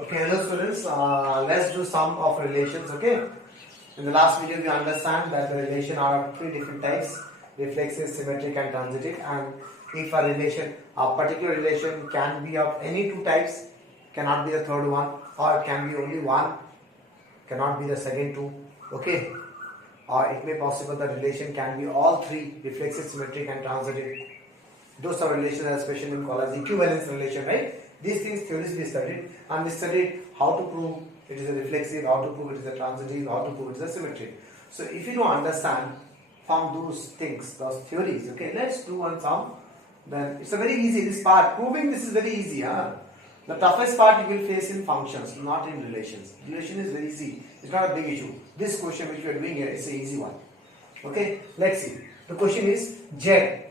Okay, hello students. Let's do sum of relations. Okay. In the last video, we understand that the relation are of three different types: reflexive, symmetric, and transitive. And if a particular relation can be of any two types, cannot be the third one, or it can be only one, cannot be the second two. Okay. Or it may possible the relation can be all three: reflexive, symmetric, and transitive. Those are relations that especially in called as equivalence relation, right? These things theories we studied, and we studied how to prove it is a reflexive, how to prove it is a transitive, how to prove it is a symmetric. So if you don't understand from those things, those theories, okay, let's do one sum. Then it's a very easy, this part, proving this is very easy. The toughest part you will face in functions, not in relations. Relation is very easy, it's not a big issue. This question which we are doing here is an easy one. Okay, let's see. The question is Z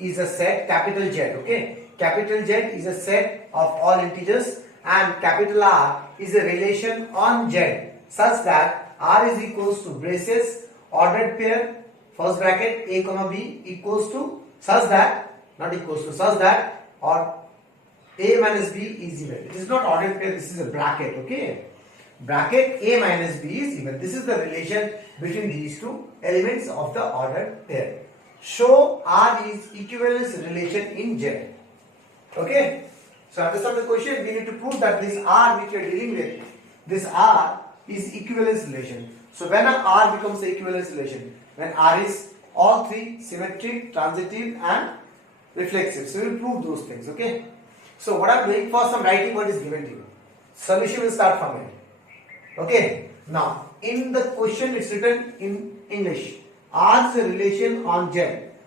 is a set, capital Z, okay? Capital Z is a set of all integers and capital R is a relation on Z such that R is equals to braces, ordered pair, first bracket A comma B equals to such that, not equals to, such that or A minus B is even. It is not ordered pair, this is a bracket, okay? Bracket A minus B is even. This is the relation between these two elements of the ordered pair. Show R is equivalence relation in Z. Okay. So understand the question. We need to prove that this R which we are dealing with, this R is equivalence relation. So when a R becomes the equivalence relation, when R is all three symmetric, transitive, and reflexive. So we will prove those things. Okay. So what I am doing, first I am writing what is given to you. Solution will start from here. Okay. Now in the question it's written in English. R is a relation on Z.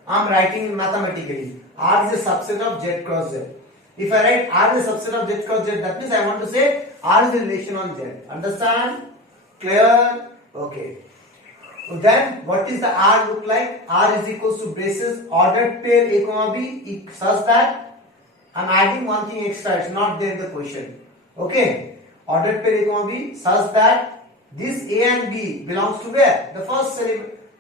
I am writing mathematically. R is a subset of Z cross Z. If I write R is a subset of Z cross Z, that means I want to say R is a relation on Z. Understand? Clear? Okay. Then what is the R look like? R is equals to braces ordered pair A comma B such that I am adding one thing extra. It's not there in the question. Okay. Ordered pair A comma B such that this A and B belongs to where? The first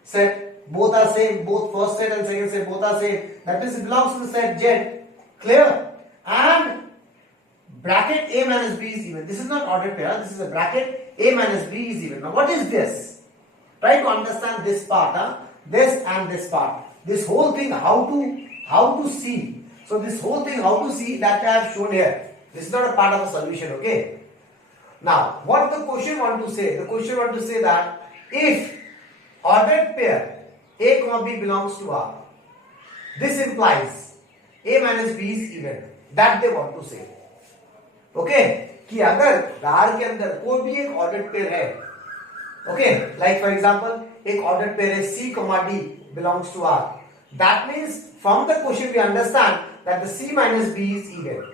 set, both are same, both first set and second set both are same. That means it belongs to the set Z. Clear? And bracket A minus B is even. This is not ordered pair, this is a bracket A minus B is even. Now what is this? Try to understand this part, this and this part. This whole thing how to see. So this whole thing how to see, that I have shown here. This is not a part of a solution, okay? Now what the question want to say? The question want to say that if ordered pair A comma B belongs to R, this implies A minus B is even. That they want to say. Okay? कि अगर R के अंदर कोई भी एक ordered pair है, okay? Like for example, एक ordered pair है C comma D belongs to R. That means from the question we understand that the C minus B is even.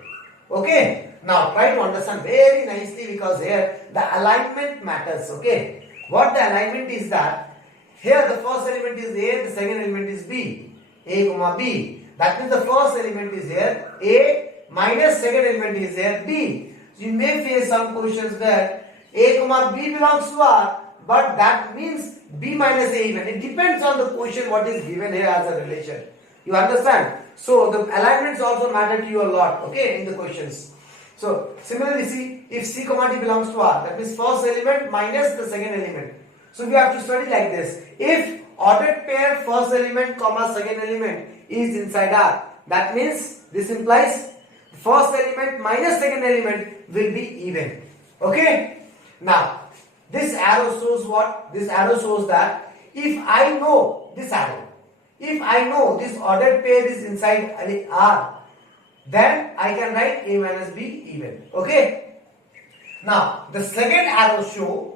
Okay? Now try to understand very nicely because here the alignment matters. Okay? What the alignment is that here the first element is A, the second element is B. A comma B. That means the first element is here A minus second element is here B. So you may face some questions where A comma B belongs to R, but that means B minus A even. It depends on the question what is given here as a relation. You understand? So the alignments also matter to you a lot, okay, in the questions. So similarly, see, if C comma D belongs to R, that means first element minus the second element. So we have to study like this. If ordered pair first element comma second element is inside R, that means this implies first element minus second element will be even. Okay? Now, this arrow shows what? This arrow shows that if I know this arrow, if I know this ordered pair is inside R, then I can write A minus B even. Okay? Now, the second arrow show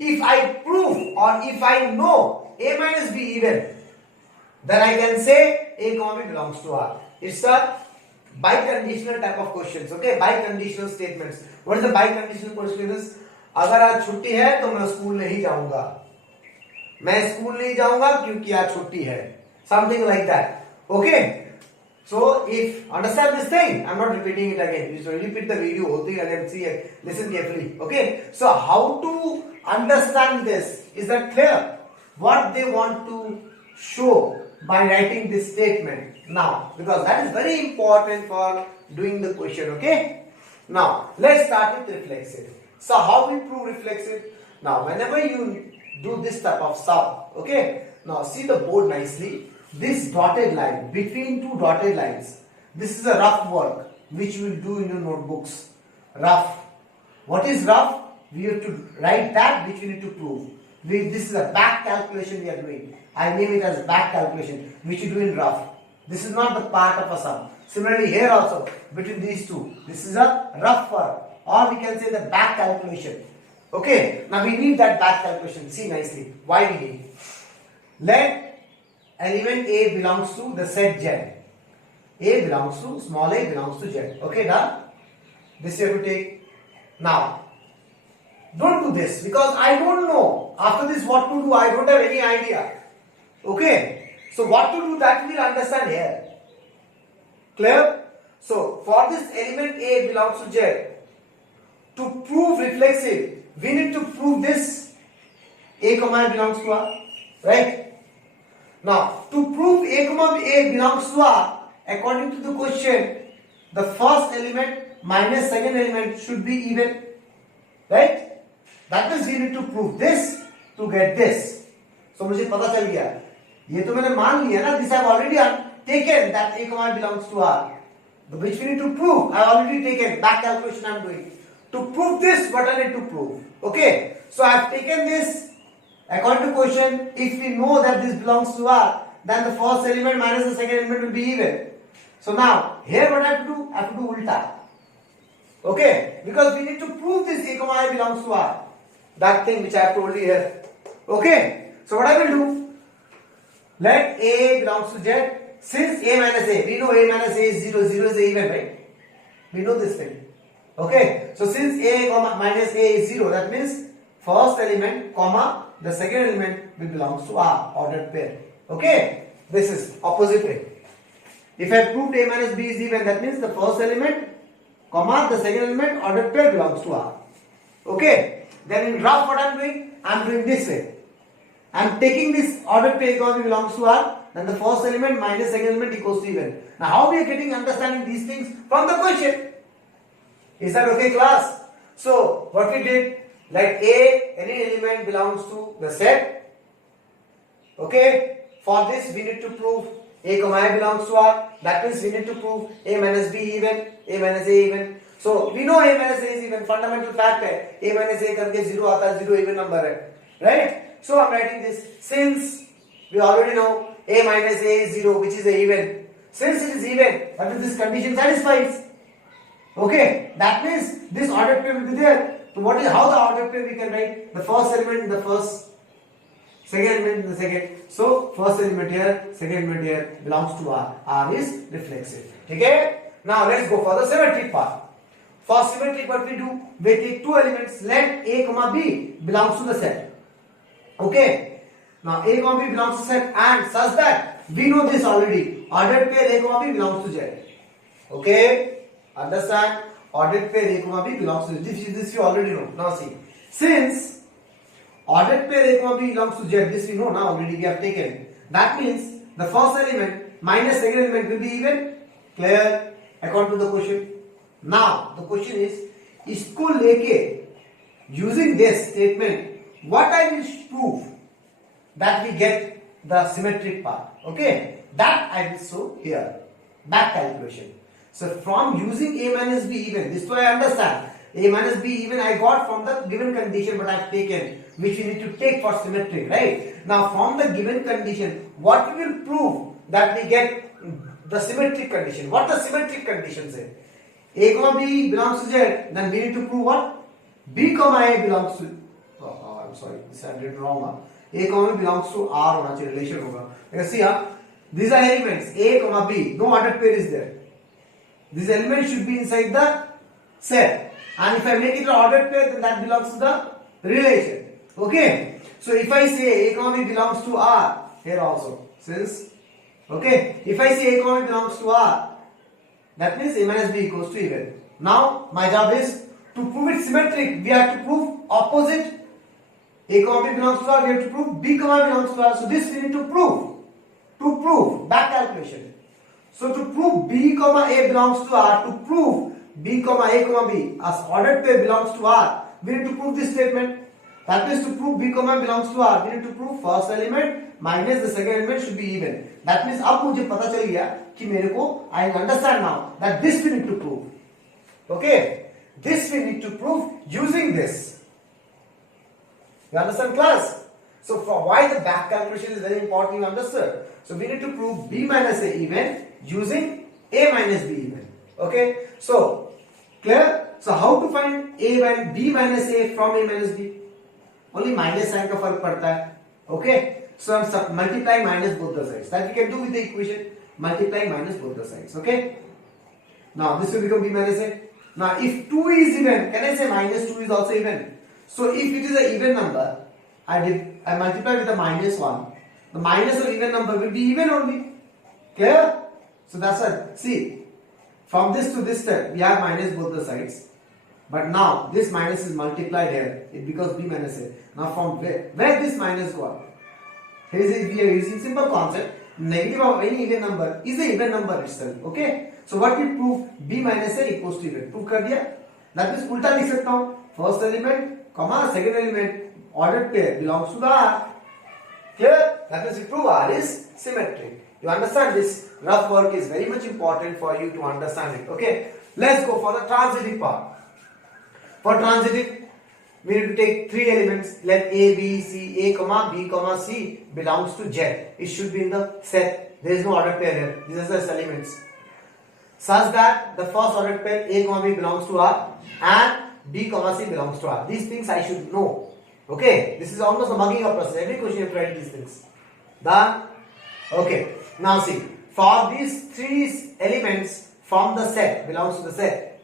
if I prove or if I know A minus B even, then I can say A comma B belongs to R. It's a biconditional type of questions, okay? Biconditional statements. What is the biconditional questions? अगर आज छुट्टी है तो मैं school नहीं जाऊंगा. मैं school नहीं जाऊंगा क्योंकि आज छुट्टी है. Something like that. Okay? So if understand this thing, I'm not repeating it again. You should repeat the video whole thing and then see it. Listen carefully. Okay? So how to understand this? Is that clear? What they want to show by writing this statement now, because that is very important for doing the question. Okay? Now, let's start with reflexive. So, how we prove reflexive? Now, whenever you do this type of sum, okay? Now, see the board nicely. This dotted line, between two dotted lines, this is a rough work which you will do in your notebooks. Rough. What is rough? We have to write that which we need to prove. This is a back calculation we are doing. I name it as back calculation, which you do in rough. This is not the part of a sum. Similarly, here also, between these two, this is a rough work, or we can say the back calculation. Okay, now we need that back calculation. See nicely. Why we need? Let element A belongs to the set Z. A belongs to, small a belongs to Z. Okay, done? This you have to take. Now, don't do this because I don't know. After this what to do, I don't have any idea. Okay, so what to do that we will understand here. Clear? So, for this element A belongs to Z, to prove reflexive, we need to prove this A comma belongs to R, right? Now, to prove A comma A belongs to R, according to the question, the first element minus second element should be even, right? That means we need to prove this to get this. So, मुझे पता चल गया. ये तो मैंने मान लिया ना. This I have already taken that A comma belongs to R. Which we need to prove. I have already taken. Back calculation I am doing. To prove this, what I need to prove. Okay. So I have taken this. According to question, if we know that this belongs to R, then the first element minus the second element will be even. So now, here what I have to do? I have to do ulta. Okay. Because we need to prove this A comma I belongs to R. That thing which I have told you here. Okay. So what I will do? Let A belongs to Z. Since A minus A, we know A minus A is 0, 0 is a even, right? We know this thing. Okay. So since A comma minus A is 0, that means first element comma the second element will belongs to R, ordered pair. Okay. This is opposite way. If I proved A minus B is even, that means the first element comma the second element ordered pair belongs to R. Okay. Then in rough what I am doing? I am doing this way. I am taking this ordered pair comma belongs to R. Then the first element minus second element equals to even. Now how we are getting understanding these things from the question? Is that okay, class? So what we did, let A, any element belongs to the set. Okay. For this we need to prove A comma I belongs to R. That means we need to prove A minus B even, A minus A even. So we know A minus A is even. Fundamental fact है A minus A करके 0 आता है, 0 even number है, right? So I am writing this. Since we already know A minus A is 0, which is a even. Since it is even, that means this condition satisfies. Okay, that means this ordered pair will be there. So what is how the ordered pair we can write? The first element in the first, second element in the second. So first element here, second element here belongs to R. R is reflexive. Okay? Now let's go for the symmetric part. For symmetric, what we do? We take two elements. Let A comma B belongs to the set. Okay. Now A comma B belongs to set and such that we know this already. Ordered pair A comma B belongs to Z. Okay. Understand? Ordered pair A comma B belongs to Z. This you already know. Now see. Since ordered pair A comma B belongs to Z, this we know now already we have taken. That means the first element minus second element will be even. Clear? According to the question. Now the question is, इसको लेके using this statement, what I will prove that we get the symmetric part. Okay, that I will show here. Back calculation. So from using A minus B even, this way I understand. A minus B even I got from the given condition what I have taken, which we need to take for symmetric, right? Now from the given condition, what we will prove that we get the symmetric condition. What the symmetric condition say? A comma B belongs to Z, then we need to prove what? B comma A belongs to, I'm sorry, this I did wrong. A comma B belongs to R होना चाहिए, relation होगा. Because see these are elements A comma B, no ordered pair is there. These elements should be inside the set, and if I make it an ordered pair, then that belongs to the relation. Okay. So if I say A comma B belongs to R here also, since okay, if I say A comma B belongs to R, that means A minus B equals to even. Now my job is to prove it symmetric. We have to prove opposite. A comma B belongs to R. We have to prove B comma B belongs to R. So this we need to prove. To prove back calculation. So to prove B comma A belongs to R, to prove B comma A comma B as ordered pair belongs to R, we need to prove this statement. That means to prove B comma belongs to R, we need to prove first element minus the second element should be even. That means अब मुझे पता चल गया कि मेरे को I understand now that this we need to prove. Okay, this we need to prove using this. You understand, class? So for why the back calculation is very important, you understood. So we need to prove B minus A even using A minus B even. Okay, so clear? So how to find A and B minus A from A minus B? Only minus sign का फर्क पड़ता है. Okay, so I'm multiplying minus both the sides. That we can do with the equation multiplying minus both the sides. Okay. Now this will become B minus A. Now if 2 is even, can I say minus 2 is also even? So if it is an even number, I multiply with a minus 1. The minus of even number will be even only. Clear? So that's it. See, from this to this step, we have minus both the sides. But now this minus is multiplied here. It becomes B minus A. Now from where this minus go out? Here is we are using simple concept. Negative of any even number is an even number itself. Okay. So what we prove? B minus A equals to even. Prove कर दिया. That means उल्टा लिख सकता हूँ. First element, comma second element, ordered pair belongs to the R. Clear? That means we prove R is symmetric. You understand this? Rough work is very much important for you to understand it. Okay. Let's go for the transitive part. For transitive, we need to take 3 elements. Let A, B, C, A, comma, B, comma, C belongs to Z. It should be in the set. There is no ordered pair here. These are the elements. Such that the first ordered pair A, comma, B belongs to R and B, comma, C belongs to R. These things I should know. Okay. This is almost a mugging up process. Every question you have to write these things. Done? Okay. Now see. For these 3 elements from the set belongs to the set,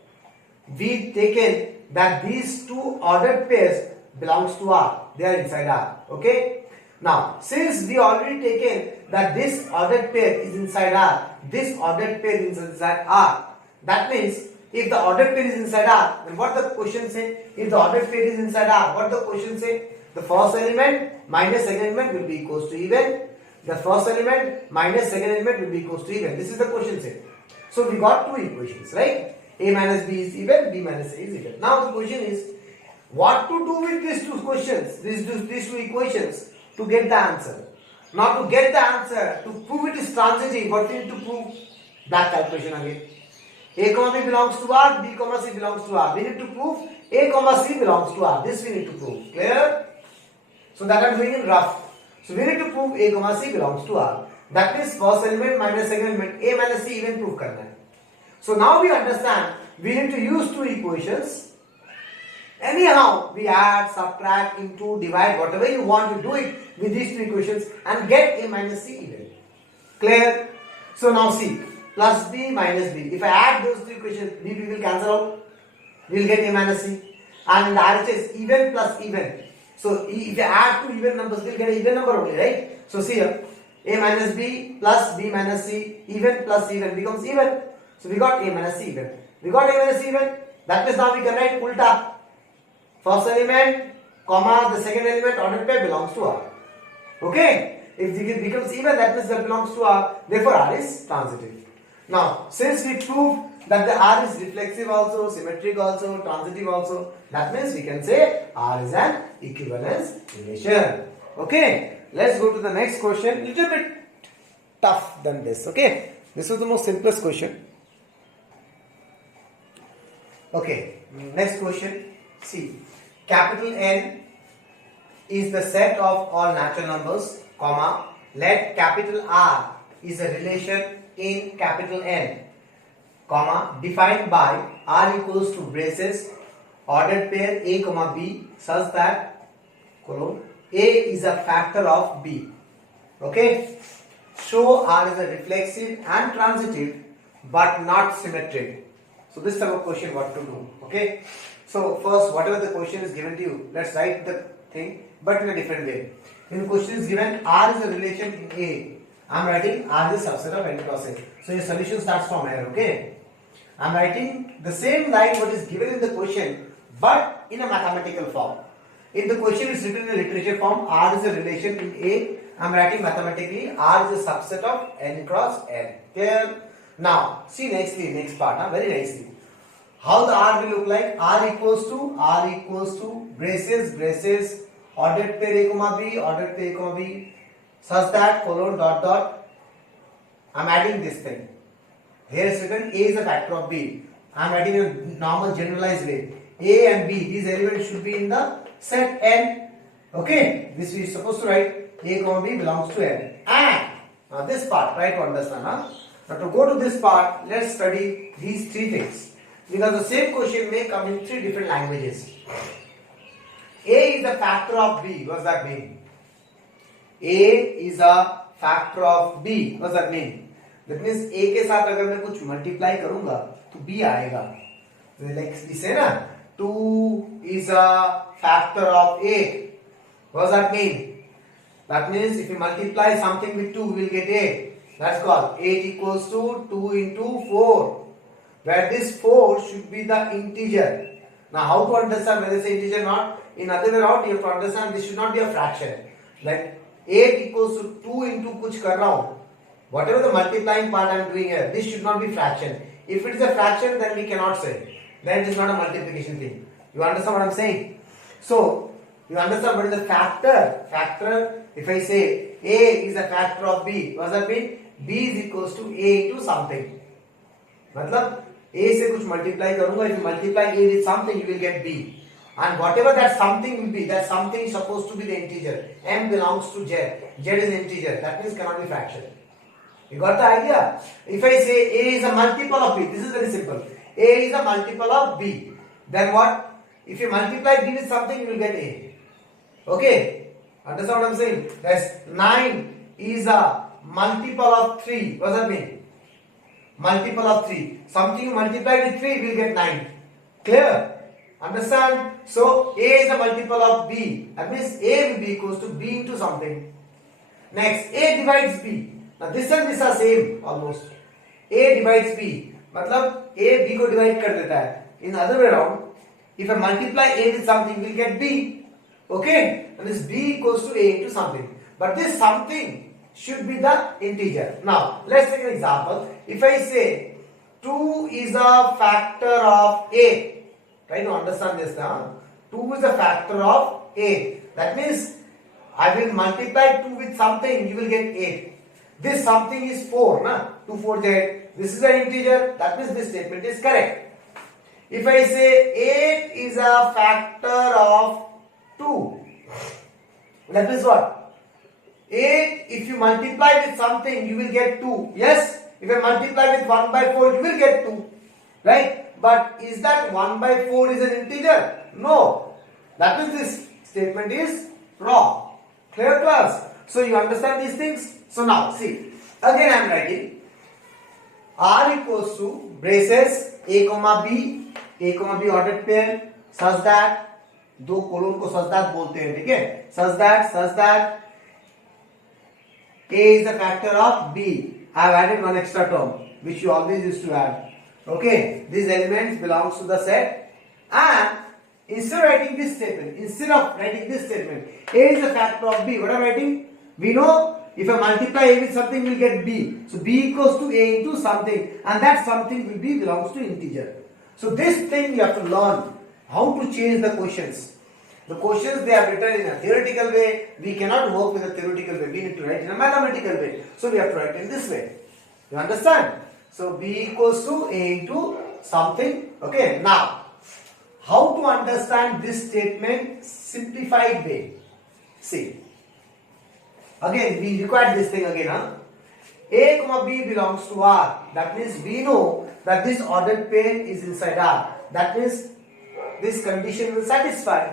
we taken that these 2 ordered pairs belongs to R. They are inside R. Okay. Now, since we already taken that this ordered pair is inside R, this ordered pair is inside R. That means if the ordered pair is inside R, then what the question say? If the ordered pair is inside R, what the question say? The first element minus second element will be equals to even. The first element minus second element will be equals to even. This is the question say. So we got 2 equations, right? A minus B is even, B minus A is even. Now the question is, what to do with these 2 questions, these 2 equations to get the answer? Now to get the answer, to prove it is transitive, what we need to prove? Back calculation again. A comma B belongs to R, B comma C belongs to R. We need to prove A comma C belongs to R. This we need to prove. Clear? So that I am doing in rough. So we need to prove A comma C belongs to R. That means first element minus second element, A minus C even prove करना है. So now we understand we need to use 2 equations. Anyhow, we add, subtract, into, divide, whatever you want to do it with these 2 equations and get A minus C even. Clear? So now see, plus B minus B. If I add those 2 equations, B will cancel out. We will get A minus C. And in the RHS, even plus even. So if I add 2 even numbers, we will get an even number only, right? So see here, A minus B plus B minus C, even plus even becomes even. So we got A minus C even. We got A minus C even. That means now we can write ulta. First element, comma, the second element ordered pair belongs to R. Okay? If it becomes even, that means that belongs to R. Therefore, R is transitive. Now, since we proved that the R is reflexive also, symmetric also, transitive also, that means we can say R is an equivalence relation. Okay? Let's go to the next question. Little bit tough than this. Okay? This was the most simplest question. Okay, next question. See, capital N is the set of all natural numbers, comma, let capital R is a relation in capital N, comma, defined by R equals to braces, ordered pair A, comma B, such that, colon, A is a factor of B. Okay, show R is a reflexive and transitive, but not symmetric. So this type of question what to do. Okay. So first, whatever the question is given to you, let's write the thing, but in a different way. In the question is given R is a relation in A. I am writing R is a subset of N cross A. So your solution starts from here. Okay. I am writing the same line what is given in the question, but in a mathematical form. In the question is written in a literature form. R is a relation in A. I am writing mathematically R is a subset of N cross N. Clear? Now, see next part, very nicely. How the R will look like? R equals to braces ordered pair A comma B such that colon dot I'm adding this thing. Here is written A is a factor of B. I am adding a normal generalized way. A and B, these elements should be in the set N. Okay, this we are supposed to write A comma B belongs to N. And now this part, try to understand. Now to go to this part, let's study these three things. Because the same question may come in three different languages. A is a factor of B. What does that mean? A is a factor of B. What does that mean? That means A के साथ अगर मैं कुछ multiply करूँगा तो B आएगा. Like we say ना, 2 is a factor of 8. What does that mean? That means if you multiply something with 2, we will get 8. That's called 8 equals to 2 into 4. Where this 4 should be the integer. Now how to understand whether it's integer or not? In other way around, you have to understand this should not be a fraction. Like 8 equals to 2 into kuch kar raha hu. Whatever the multiplying part I am doing here, this should not be fraction. If it is a fraction, then we cannot say. Then it is not a multiplication thing. You understand what I am saying? So, you understand what is the factor? Factor, if I say A is a factor of B, what does that mean? B is equals to A into something. मतलब A से कुछ multiply करूँगा, if you multiply A with something, you will get B. And whatever that something will be, that something is supposed to be the integer. M belongs to Z. Z is integer. That means cannot be fraction. You got the idea? If I say A is a multiple of B, this is very simple. A is a multiple of B. Then what? If you multiply B with something, you will get A. Okay? Understand what I am saying? That's 9 is a multiple of 3. What does that mean? Multiple of 3. Something you multiply with 3, will get 9. Clear? Understand? So, A is a multiple of B. That means A will be equals to B into something. Next, A divides B. Now, this and this are same almost. A divides B. मतलब A B को divide कर देता है. In other way around, if I multiply A with something, we'll get B. Okay? And this B equals to A into something. But this something should be the integer. Now, let's take an example. If I say 2 is a factor of 8. Try to understand this now. 2 is a factor of 8. That means I will multiply 2 with something, you will get 8. This something is 4. Na? 2 4 is 8. This is an integer. That means this statement is correct. If I say 8 is a factor of 2. That means what? 8, if you multiply with something, you will get 2. Yes? If I multiply with 1 by 4, you will get 2. Right? But is that 1 by 4 is an integer? No. That means this statement is wrong. Clear class? So you understand these things? So now see. Again I am writing R equals to braces A comma B ordered pair such that दो colon को such that बोलते हैं, ठीक है? Such that A is a factor of B. I have added one extra term which you always used to add. Okay, these elements belongs to the set, and instead of writing this statement, A is a factor of B. What am I writing? We know if I multiply A with something, we will get B. So B equals to A into something, and that something will be belongs to integer. So this thing you have to learn how to change the questions. The questions they are written in a theoretical way. We cannot work with a theoretical way. We need to write in a mathematical way. So we have to write in this way. You understand? So B equals to A into something. Okay. Now, how to understand this statement simplified way? See. Again, we require this thing again. A comma B belongs to R. That means we know that this ordered pair is inside R. That means this condition will satisfy.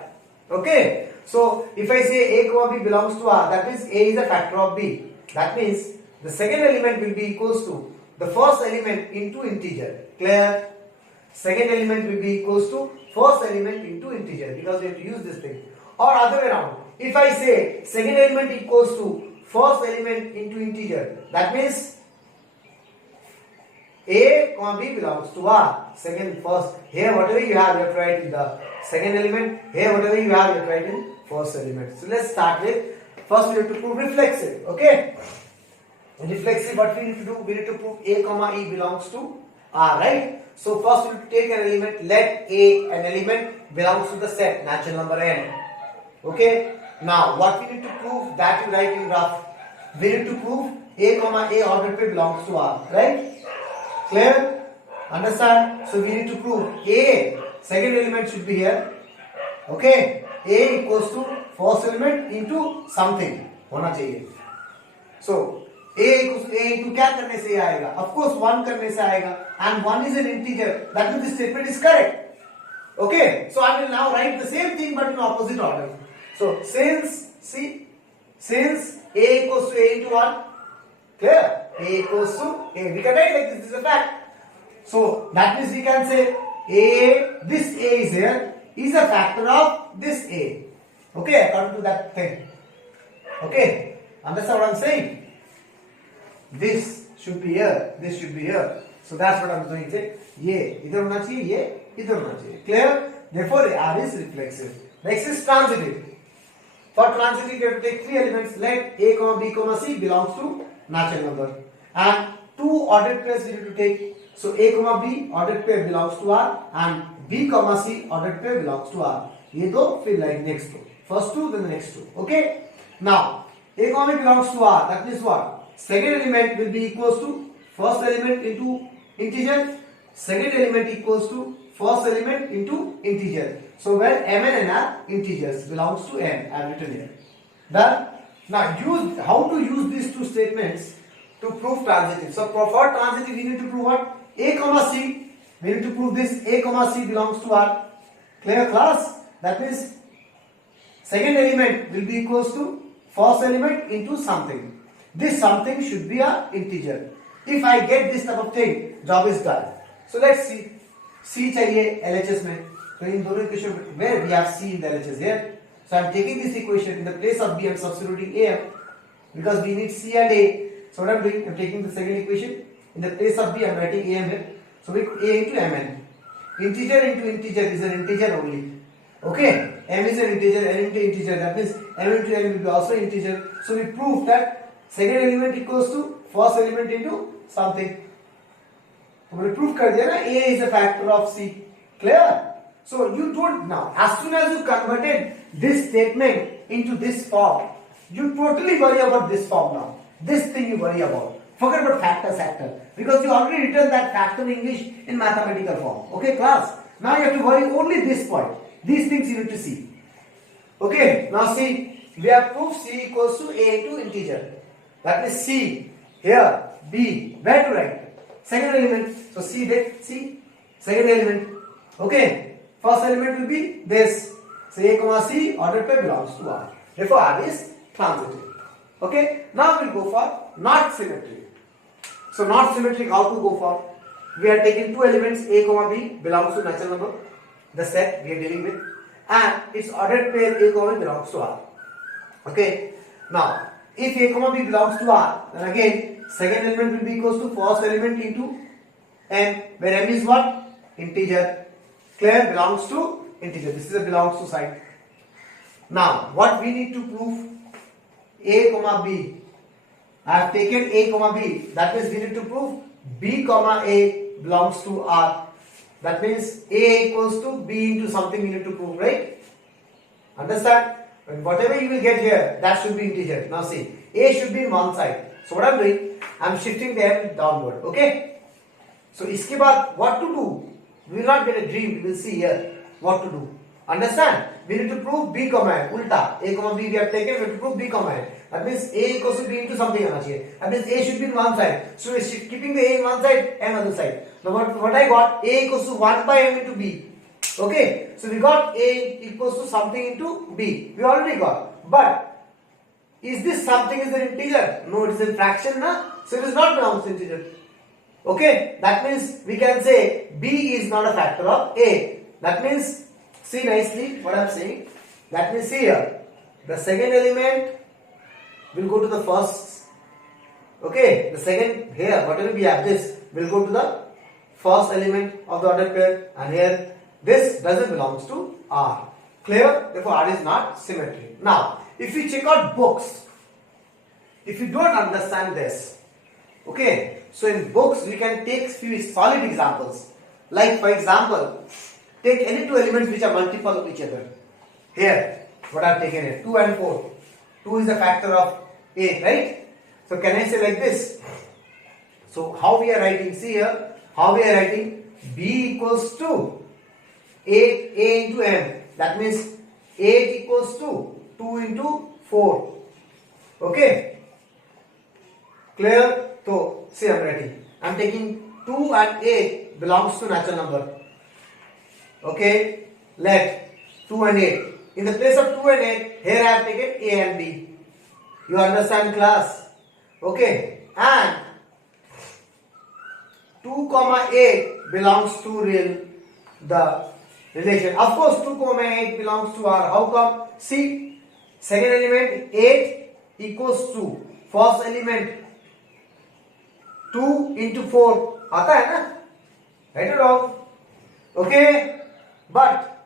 Okay. So if I say A comma B belongs to R, that means A is a factor of B. That means the second element will be equals to the first element into integer. Clear? Second element will be equals to first element into integer, because we have to use this thing. Or other way around. If I say second element equals to first element into integer, that means A comma B belongs to R. Second, first. Here whatever you have to write in the second element. Here whatever you have to write in first element. So let's start with, first we have to prove reflexive. Okay. Reflexive, what we need to do? We need to prove A comma E belongs to R, right? So first we take an element. Let an element belongs to the set natural number n. Okay. Now what we need to prove, that you write in rough. We need to prove a comma a ordered pair belongs to R. Right? Clear? Understand? So we need to prove a second element should be here. Okay. A equals to first element into something होना चाहिए. So a equals to a into क्या करने से आएगा? Of course 1 करने से आएगा, and 1 is an integer. That means this statement is correct. Okay. So I will now write the same thing but in opposite order. So since a equals to a into 1, clear? A equals to a. We can write like this is a fact. So that means we can say this a is here is a factor of this a. Okay, according to that thing. Okay, understand what I'm saying? This should be here, this should be here. So that's what I'm doing. Say, ये इधर होना चाहिए, ये इधर होना चाहिए. Clear? Therefore, R is reflexive. Next is transitive. For transitive, you have to take 3 elements. Let a, b, c belongs to natural number, and 2 ordered pairs we need to take. So a, b ordered pair belongs to R, and b, c ordered pair belongs to R. ये दो फिर like next two. First two, then the next two. Okay. Now a, b belongs to R. That means what? Second element will be equals to first element into integer. Second element equals to first element into integer. So where m and n are integers, belongs to n. I have written here. Done. Now use how to use these two statements to prove transitive. So for transitive, we need to prove what? A, c. We need to prove this a, c belongs to R. Clear class? That means second element will be equals to first element into something. This something should be a integer. If I get this type of thing, job is done. So let's see. C चाहिए LHS में. So in दोनों equation where we have C in the LHS here. So I am taking this equation in the place of B. I am substituting AM because we need C and A. So what I am doing? I am taking the second equation in the place of B. I am writing AM here. So we A into Mn. Integer into integer is an integer only. Okay. M is an integer. N into integer. That means M into N will be also integer. So we prove that second element equals to first element into something. हमने proof कर दिया ना A is a factor of C. Clear? So you don't now. As soon as you converted this statement into this form, you totally worry about this form now. This thing you worry about. Forget about factor because you already written that factor in English in mathematical form. Okay, class. Now you have to worry only this point. These things you need to see. Okay. Now see, we have proved C equals to A into integer. That is C here. B. Where to write? Second element. So C did C. Second element. Okay. First element will be this. So A, C ordered pair belongs to R. Therefore R is transitive. Okay. Now we will go for not symmetric. So not symmetric, how to go for? We are taking 2 elements A, B belongs to natural number. The set we are dealing with. And its ordered pair A, B belongs to R. Okay. Now if A, B belongs to R, then again second element will be equals to first element into M, where M is what? Integer. Clear? Belongs to integer. This is a belongs to side. Now what we need to prove? A, B. I have taken A, B. That means we need to prove B, A belongs to R. That means A equals to B into something we need to prove, right? Understand? And whatever you will get here, that should be integer. Now see, A should be in one side. So what I am doing, I am shifting the M downward. Okay? So iske baad what to do? We will not get a dream. We will see here what to do. Understand? We need to prove B, ulta. A, B we have taken. We have to prove B, That means A equals to B into something. That means A should be in one side. So we are keeping the A in one side, M other side. Now what I got? A equals to 1 by M into B. Okay. So we got A equals to something into B. We already got. But is this something is an integer? No, it is a fraction, na? So it is not belongs to integer. Okay. That means we can say B is not a factor of A. That means, see nicely what I am saying. That means see here, the second element will go to the first. Okay, the second here, whatever we have this, will go to the first element of the ordered pair, and here this doesn't belongs to R. Clear? Therefore R is not symmetric. Now, if we check out books, if you don't understand this, okay, so in books we can take few solid examples. Like for example, take any two elements which are multiple of each other. Here, what I've taken here, 2 and 4. 2 is a factor of 8, right? So can I say like this? So how we are writing, see here, how we are writing, B equals to 8A into M. That means 8 equals to 2 into 4. Okay? Clear? So, see I am writing. I am taking 2 and 8 belongs to natural number. Okay? Let 2 and 8. In the place of 2 and 8, here I have taken A and B. You understand class? Okay? And 2 comma 8 belongs to the relation. Of course, 2 comma 8 belongs to R. How come? See, second element 8 equals to first element 2 into 4. आता है ना? Right or wrong? Okay? But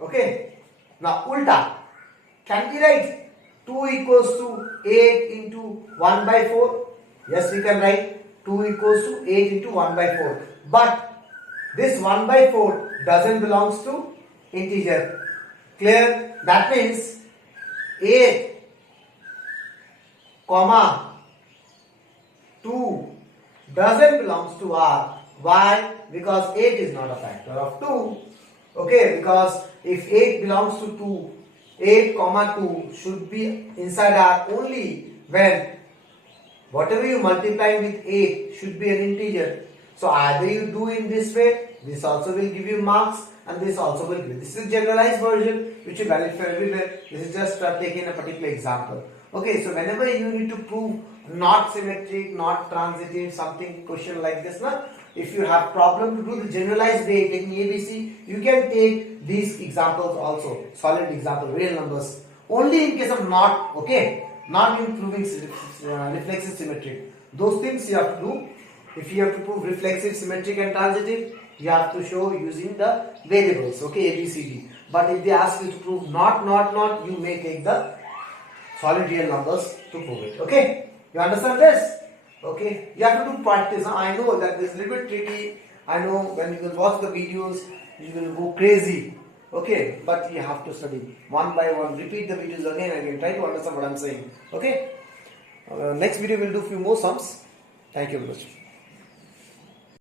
okay, now ulta, can we write 2 equals to 8 into 1 by 4? Yes, we can write 2 equals to 8 into 1 by 4. But this 1 by 4 doesn't belongs to integer. Clear? That means 8 comma 2 doesn't belongs to R. Why? Because 8 is not a factor of 2. Okay, because if 8 belongs to 2, 8 comma 2 should be inside R only when whatever you multiply with 8 should be an integer. So either you do in this way, this also will give you marks and this also will give. This is generalized version which is valid for everywhere. This is just taking a particular example. Okay, so whenever you need to prove not symmetric, not transitive, something question like this, na, if you have problem to do the generalized way, taking ABC, you can take these examples also, solid example, real numbers. Only in case of not, okay, not in proving reflexive symmetric. Those things you have to do. If you have to prove reflexive, symmetric and transitive, you have to show using the variables, okay, ABCD. But if they ask you to prove not, you may take the solid real numbers to prove it, okay. You understand this? Okay, you have to do practice. I know that this is a little bit tricky. I know when you will watch the videos, you will go crazy. Okay, but you have to study one by one. Repeat the videos again and again. Try to understand what I am saying. Okay. Next video we'll do few more sums. Thank you very much.